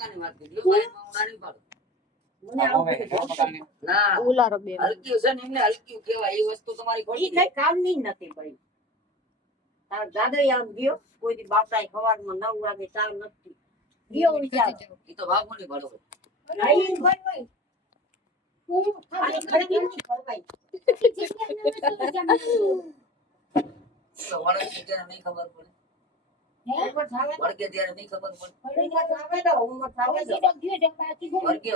કાની વાત કરી લો ભાઈ ઉડાની પાડો મને આવું ના ઉલારો બે હલકી છે ને એમને હલકી કહેવાય એ વસ્તુ તમારી ઈ ખોટી કઈ કામ ની નથી ભાઈ તાર દાદા આમ ગયો કોઈ દી બાપા સવારમાં 9 વાગે ચા નથી ગયો વિચાર ઈ તો ભાગો ની પાડો આઈ ભાઈ ભાઈ આની ખરેખર ની ખવાય તો વળગે ત્યારે નહીં ખબર પડે વળગે ત્યારે નહીં ખબર પડે વળગે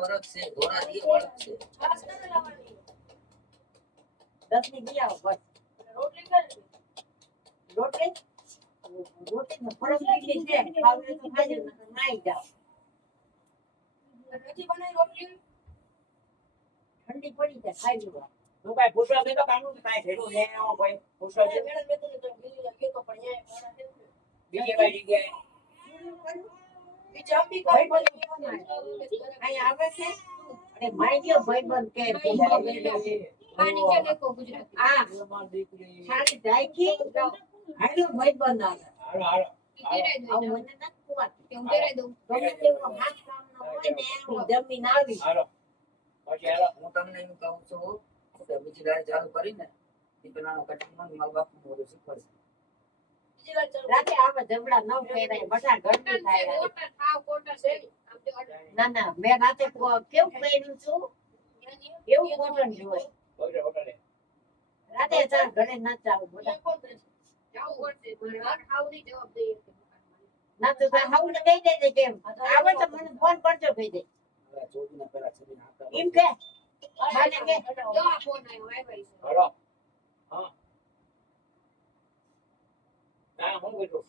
વરગ છે ઘોડા દી વળગ છે 10 ની બી આવો બસ રોટલી ને ફરક પડી છે ખાવે તો ખાજે નાઈ જાવ ઠંડી પડી જાય ખાઈ લો તું કાઈ પૂછવા દે તો કાનું કાઈ ભેડું હે કોઈ પૂછવા દે બીજી કઈ જગ્યાએ અહીં આવે છે અને માઈડિયો ભાઈબંધ કે આ સારી ડાયકી હાલો ભાઈબંધ આવે આવું મને નથી ખવાતું ગમે તેવો હાથ કામ ન હોય ને હું જમીન આવી પછી હાલો હું તમને એમ કહું છું કે બીજી ગાડી ચાલુ કરીને ઈ પેલાનો કટિંગમાં મારા બાપનું બધું શીખવાડશે રાતે આવા જબડા ન પહેરાય બધા ગરમી થાય ના ના મેં રાતે કેવું પહેર્યું છું એવું કોટન જોઈ રાતે ચાલ ઘરે ના ચાલું બધા ના તો હાઉ ને કહી દેજે કેમ આવે તો મને ફોન કરજો કહી દે ચોથીના પેલા છબીને આપતા એમ કે માને કે હાલો હા ના હું કીધું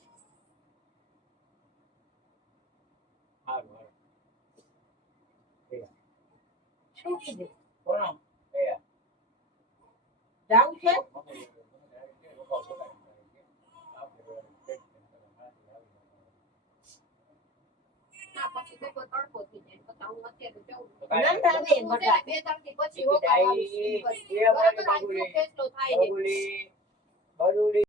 હાલો શું કીધું કોણ એ જાવું છે પછી